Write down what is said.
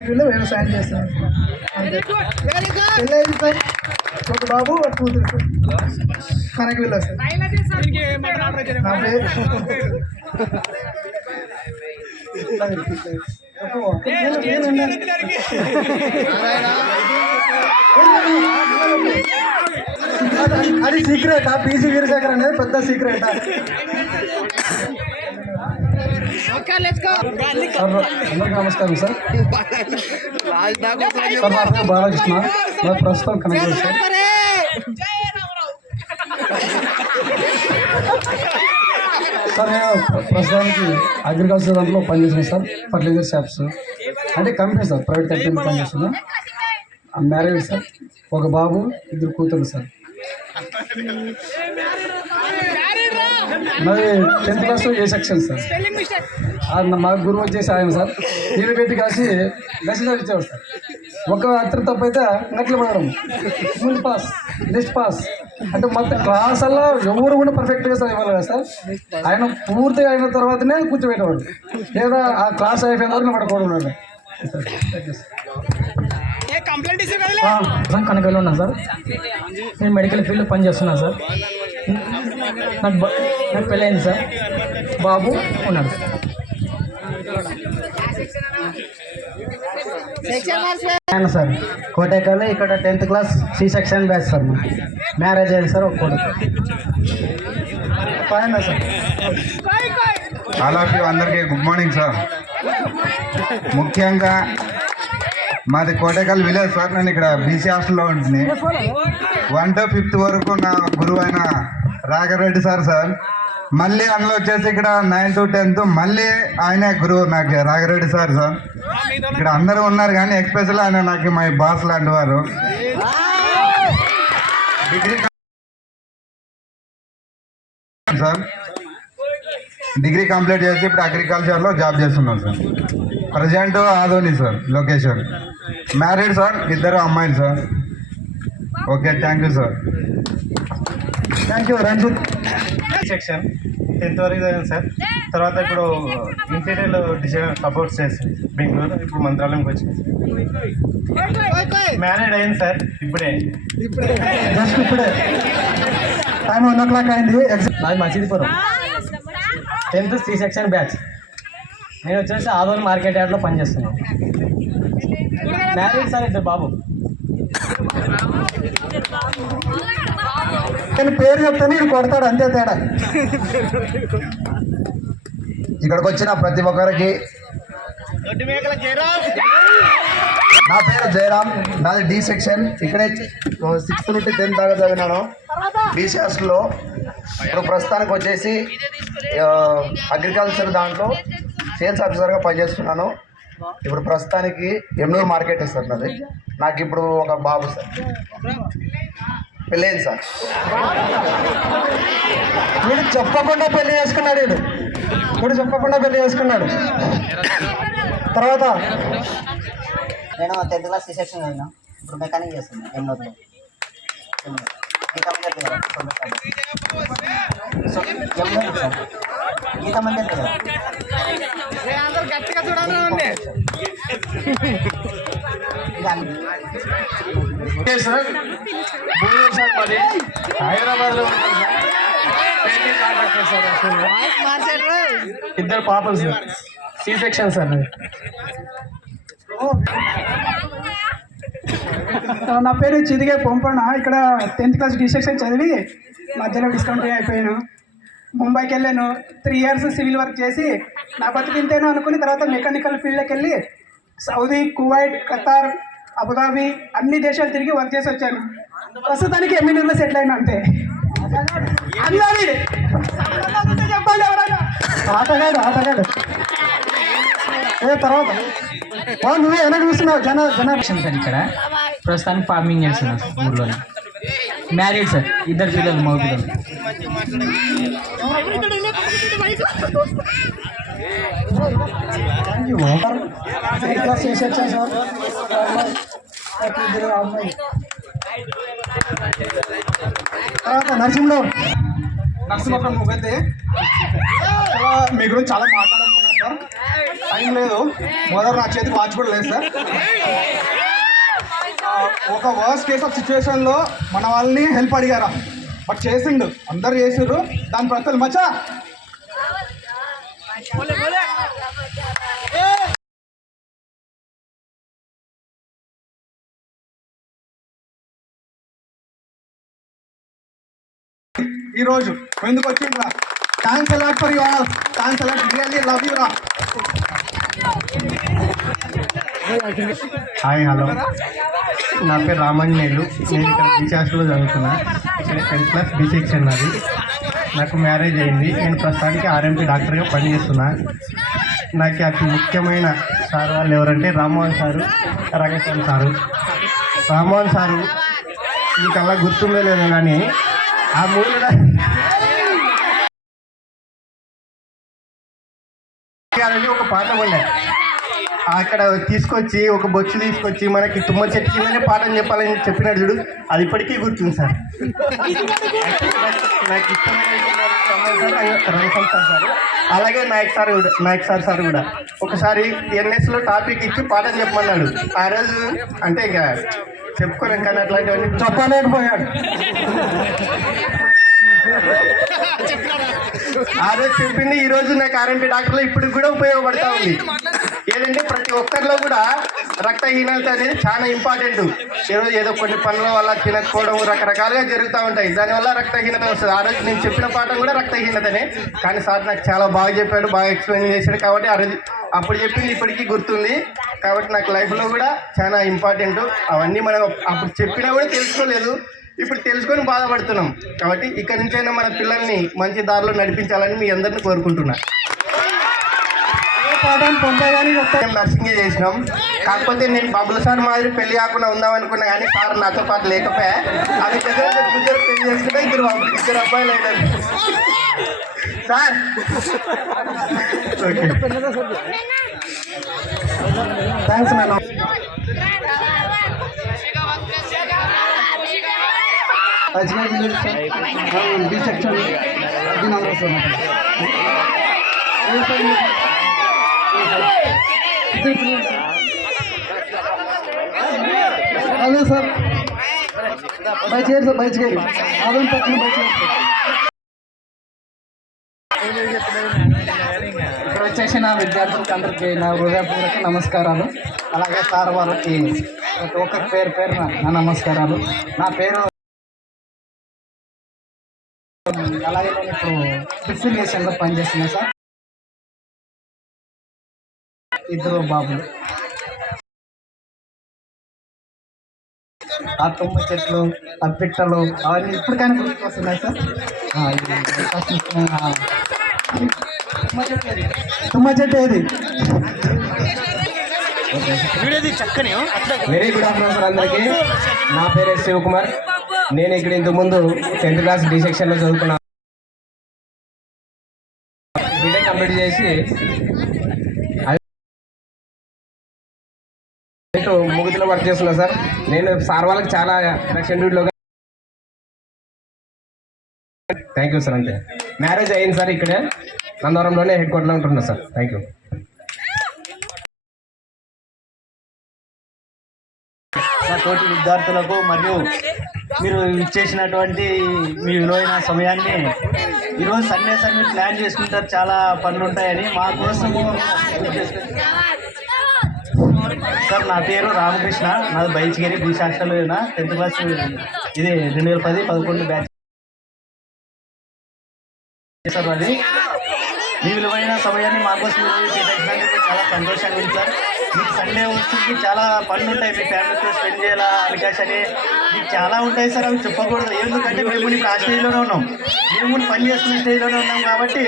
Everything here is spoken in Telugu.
వీళ్ళు వ్యవసాయం చేస్తున్నారు అంతే. పెళ్ళయింది సార్ ఒక బాబు ఒక కూతురు సార్ మనకి వీళ్ళు సార్ నా పేరు నేను ఉన్నాను. అది- అది సీక్రెట్ ఆ పీజీ వీరశేఖర్ అనేది పెద్ద సీక్రెట్ సార్ అందరికీ నమస్కారం సార్. సార్ నా పేరు బాలకృష్ణ నా ప్రస్తుతం కనెక్ట్ సార్. సార్ నేను ప్రస్తుతానికి అగ్రికల్చర్ దాంట్లో పనిచేస్తున్నాను సార్. ఫర్టిలైజర్ షాప్స్ అంటే కంపెనీ సార్. ప్రైవేట్ కంపెనీ పనిచేస్తున్నా. Marriage sir. ఒక బాబు ఇద్దరు కూతురు సార్. మరి టెన్త్ క్లాస్ ఏ సెక్షన్ సార్? మా గురువు వచ్చేసి ఆయన సార్. నీళ్ళు పెట్టి కాసి మెసేజ్ ఇచ్చేవాడు సార్. ఒక తప్పు అయితే నట్లు పడడం ముందు పాస్ నెక్స్ట్ పాస్ అంటే మొత్తం క్లాస్ అలా ఎవరు కూడా పర్ఫెక్ట్గా సార్ ఇవ్వాలి కదా సార్. ఆయన పూర్తిగా అయిన తర్వాతనే కూర్చోబెట్టేవాడు. లేదా ఆ క్లాస్ అయిపోయిన వరకు పడకూడదు కనకలో ఉన్నాను సార్. నేను మెడికల్ ఫీల్డ్లో పనిచేస్తున్నాను సార్. నాకు నాకు పెళ్ళైంది సార్. బాబు ఉన్నాడు. సార్ కోటేకల్ ఇక్కడ tenth class C section batch sir మా మ్యారేజ్ అయింది సార్ ఒక కొడుకు. Fine sir. All of you అందరికీ గుడ్ మార్నింగ్ సార్. ముఖ్యంగా మాది కోటేకల్ విలేజ్ సార్ నేను ఇక్కడ బీసీ హాస్టల్లో ఉంటుంది వన్ టు ఫిఫ్త్ వరకు నా గురువు అయిన రాఘరెడ్డి సార్ సార్. మళ్ళీ అందులో వచ్చేసి ఇక్కడ నైన్త్ టెన్త్ మళ్ళీ ఆయనే గురువు నాకు రాఘరెడ్డి సార్ సార్. ఇక్కడ అందరూ ఉన్నారు కానీ ఎక్స్పెషల్ ఆయన నాకు మా బాస్ లాంటి వారు. Degree sir. డిగ్రీ కంప్లీట్ చేసి ఇప్పుడు అగ్రికల్చర్లో జాబ్ చేస్తున్నాం sir. Present Adoni sir location. Married sir ఇద్దరు అమ్మాయిలు sir okay thank you sir thank you Ranjith section tenth వరకు చదివాను సార్ తర్వాత ఇప్పుడు ఇంటీరియర్ డిజైన్ సపోర్ట్ చేసి బెంగళూరు ఇప్పుడు మంత్రాలయంకి వచ్చింది. మ్యారేడ్ అయింది సార్ ఇప్పుడే. జస్ట్ ఇప్పుడే. టైం వన్ ఓ క్లాక్ అయింది. ఎగ్జామ్ నాది Masidupuram. Tenth C section batch నేను వచ్చేసి ఆదోని మార్కెట్ యార్డ్లో పనిచేస్తున్నాను. మ్యారేజ్ సార్ ఇద్దరు బాబు. నేను పేరు చెప్తాను ఇది కొడతాడు అంతే తేడా. ఇక్కడికి వచ్చిన ప్రతి ఒక్కరికి నా పేరు జయరామ్ నాది డి సెక్షన్. ఇక్కడే సిక్స్త్ నుండి టెన్త్ దాకా చదివినాను. బీసీ హాస్టల్లో ఇప్పుడు ప్రస్తుతానికి వచ్చేసి అగ్రికల్చర్ దాంట్లో సేల్స్ ఆఫీసర్గా పనిచేస్తున్నాను. ఇప్పుడు ప్రస్తుతానికి ఎమ్నూరు మార్కెట్ సార్ నాది. నాకు ఇప్పుడు ఒక బాబు సార్. పెళ్ళైంది సార్. వీడు చెప్పకుండా పెళ్ళి చేసుకున్నాడు వీడు. వీడు చెప్పకుండా పెళ్ళి చేసుకున్నాడు. తర్వాత నేను టెన్త్ క్లాస్ సి సెక్షన్ చదివినా ఇప్పుడు మెకానిక్ చేస్తున్నాను ఎన్నోట్లో సో సార్. యాక్చువల్గా. ఇద్దరు పాపలు సార్ సి సెక్షన్ సార్. నా పేరు చిదిగే పొంపన్న ఇక్కడ టెన్త్ క్లాస్ డి సెక్షన్ చదివి మధ్యలో డిస్కౌంట్ అయిపోయాను ముంబైకి వెళ్ళాను త్రీ ఇయర్స్ సివిల్ వర్క్ చేసి నా బతికింతేనో అనుకుని తర్వాత మెకానికల్ ఫీల్డ్కి వెళ్ళి సౌదీ కువైట్ ఖతార్ అబుదాబి అన్ని దేశాలు తిరిగి వర్క్ చేసి వచ్చాను. ప్రస్తుతానికి ఎమ్మెల్యేలో సెటిల్ అయినా అంతే. చెప్పాలి ఎవరైనా ఆటగాడు ఆటగాడు. ఏ తర్వాత? నువ్వే వెనక చూస్తున్నావు? జన జన సార్ ఇక్కడ ప్రస్తుతానికి ఫార్మింగ్ చేస్తున్నాను సార్ ఊర్లోనే. మ్యారీడ్ సార్ ఇద్దరు పిల్లలు మగ పిల్లలు క్లాస్ చేసి వచ్చాను సార్ నాకు ఇద్దరు అమ్మాయి తర్వాత నరసింహలో నరసింహ ముగ్గురితే చాలా మీ గురించి చాలా మాట్లాడాలనుకున్నాను సార్. టైం లేదు. మొదలు నా చేతికి వాచ్ కూడా లేదు సార్. ఒక వర్స్ట్ కేస్ ఆఫ్ సిచ్యువేషన్లో మన వాళ్ళని హెల్ప్ అడిగారా? బట్ చేసిండు. అందరు చేసిండ్రు. దాని ప్రశ్నలు మచ్చా! ఈ రోజు ఎందుకు వచ్చిండ్రా? Thanks a lot for you all thanks a lot really love you రా. హాయ్ హలో నా పేరు రామాంజనేయులు నేను ఇక్కడ బీచ్ చదువుతున్నా. టెన్త్ క్లాస్ బీ సెక్షన్ నాది. నాకు మ్యారేజ్ అయింది. నేను ప్రస్తుతానికి ఆర్ఎంపీ డాక్టర్గా పనిచేస్తున్నా. నాకు అతి ముఖ్యమైన సార్ వాళ్ళు ఎవరంటే Rammohan sir Rangaswamy sir. Rammohan sir మీకు అలా గుర్తుందో లేదో కానీ ఆ మూడు ఒక పాట ఉండే అక్కడ తీసుకొచ్చి ఒక బొచ్చు తీసుకొచ్చి మనకి తుమ్మ చెట్టు కిందనే పాఠం చెప్పాలని చెప్పినాడు చూడు. అది ఇప్పటికీ గుర్తుంది సార్. నాకు ఇష్టమైన సార్ సార్. అలాగే నాయక్ సార్ కూడా నాయక్ సార్ సార్ కూడా. ఒకసారి ఎన్ఎస్లో టాపిక్ ఇచ్చి పాఠం చెప్పమన్నాడు. ఆ రోజు అంటే ఇంకా చెప్పుకోలేం కానీ అట్లాంటివన్నీ చెప్పలేకపోయాడు. ఆ రోజు చెప్పింది ఈ రోజు నాకు ఆర్ఎంపీ డాక్టర్లో ఇప్పుడు కూడా ఉపయోగపడతా ఉంది. ఏదంటే ప్రతి ఒక్కరిలో కూడా రక్తహీనత అనేది చాలా ఇంపార్టెంట్ ఈరోజు ఏదో కొన్ని పనుల వల్ల తినకపోవడం రకరకాలుగా జరుగుతూ ఉంటాయి. దానివల్ల రక్తహీనత వస్తుంది. ఆ రోజు నేను చెప్పిన పాఠం కూడా రక్తహీనతనే. కానీ సార్ నాకు చాలా బాగా చెప్పాడు బాగా ఎక్స్ప్లెయిన్ చేశాడు కాబట్టి ఆ రోజు అప్పుడు చెప్పింది ఇప్పటికీ గుర్తుంది. కాబట్టి నాకు లైఫ్లో కూడా చాలా ఇంపార్టెంట్ అవన్నీ మనం అప్పుడు చెప్పినా కూడా తెలుసుకోలేదు. ఇప్పుడు తెలుసుకొని బాధపడుతున్నాం. కాబట్టి ఇక్కడి నుంచైనా మన పిల్లల్ని మంచి దారిలో నడిపించాలని మీ అందరిని కోరుకుంటున్నాను పాఠం పొందగానే నర్సింగే చేసినాం. కాకపోతే నేను బబ్బుల సార్ మాదిరి పెళ్ళి కాకుండా ఉందాం అనుకున్నా కానీ సార్ నాతో పాటు లేకపోయా. అది దగ్గర ఇద్దరు పెళ్ళి చేసుకుంటే ఇద్దరు ఇద్దరు అబ్బాయిలు అయినారు. Sir. Okay. Thanks madam B section Abhinandana sir అదే సార్ బై చేయరు సార్ బై చేయరు అదే పక్కన బై చేయరు ఇక్కడ వచ్చేసి నా విద్యార్థులకి అందరికీ నా హృదయపూర్వక నమస్కారాలు. అలాగే సార్ వాళ్ళకి ప్రతి ఒక్కరి పేరు పేరు నా నమస్కారాలు. నా పేరు అలాగే నేను ఇప్పుడు డిస్టిలేషన్లో పనిచేస్తున్నాను సార్. ఇద్దరు బాబులు. ఆ తుమ్మ చెట్లు ఆ పిట్టలు అవన్నీ ఇప్పటికైనా గుర్తుకొస్తున్నాయి సార్. తుమ్మ చెట్టు ఏది? వెరీ గుడ్ ఆఫ్టర్నూన్ సార్ అందరికీ. నా పేరు ఎస్ శివకుమార్. నేను ఇక్కడ ఇంతకు ముందు టెన్త్ క్లాస్ డి సెక్షన్లో చదువుకున్నా బీటెక్ కంప్లీట్ చేసి నేను ముగుతిలో వర్క్ చేస్తున్నా సార్. నేను సార్ వాళ్ళకి చాలా ఎలక్షన్ డ్యూటీలో థ్యాంక్ యూ సార్ అంతే. మ్యారేజ్ అయింది సార్ ఇక్కడే. నందవరంలోనే హెడ్ క్వార్టర్లో ఉంటున్నా సార్. థ్యాంక్ యూ తోటి విద్యార్థులకు మరియు మీరు ఇచ్చేసినటువంటి మీ విలువైన సమయాన్ని ఈరోజు సండే సండే ప్లాన్ చేసుకుంటారు. చాలా పనులు ఉంటాయని మా కోసము సార్ నా పేరు రామకృష్ణ. నాది Baichigiri B hostel tenth class ఇది రెండు వేల పది పదకొండు బ్యాచ్. సార్ అది. మీ విలువైన సమయాన్ని మా కోసం చాలా సంతోషంగా ఉంది సార్. మీకు సండే వచ్చి చాలా పనులు ఉంటాయి మీ ఫ్యామిలీతో స్పెండ్ చేయాలా అవకాశం అని మీకు చాలా ఉంటాయి సార్. అవి చెప్పకూడదు. ఎందుకంటే మేము ఇప్పుడు ఆ స్టేజ్లోనే ఉన్నాం. మేము కూడా పని చేస్తున్న స్టేజ్లోనే ఉన్నాం కాబట్టి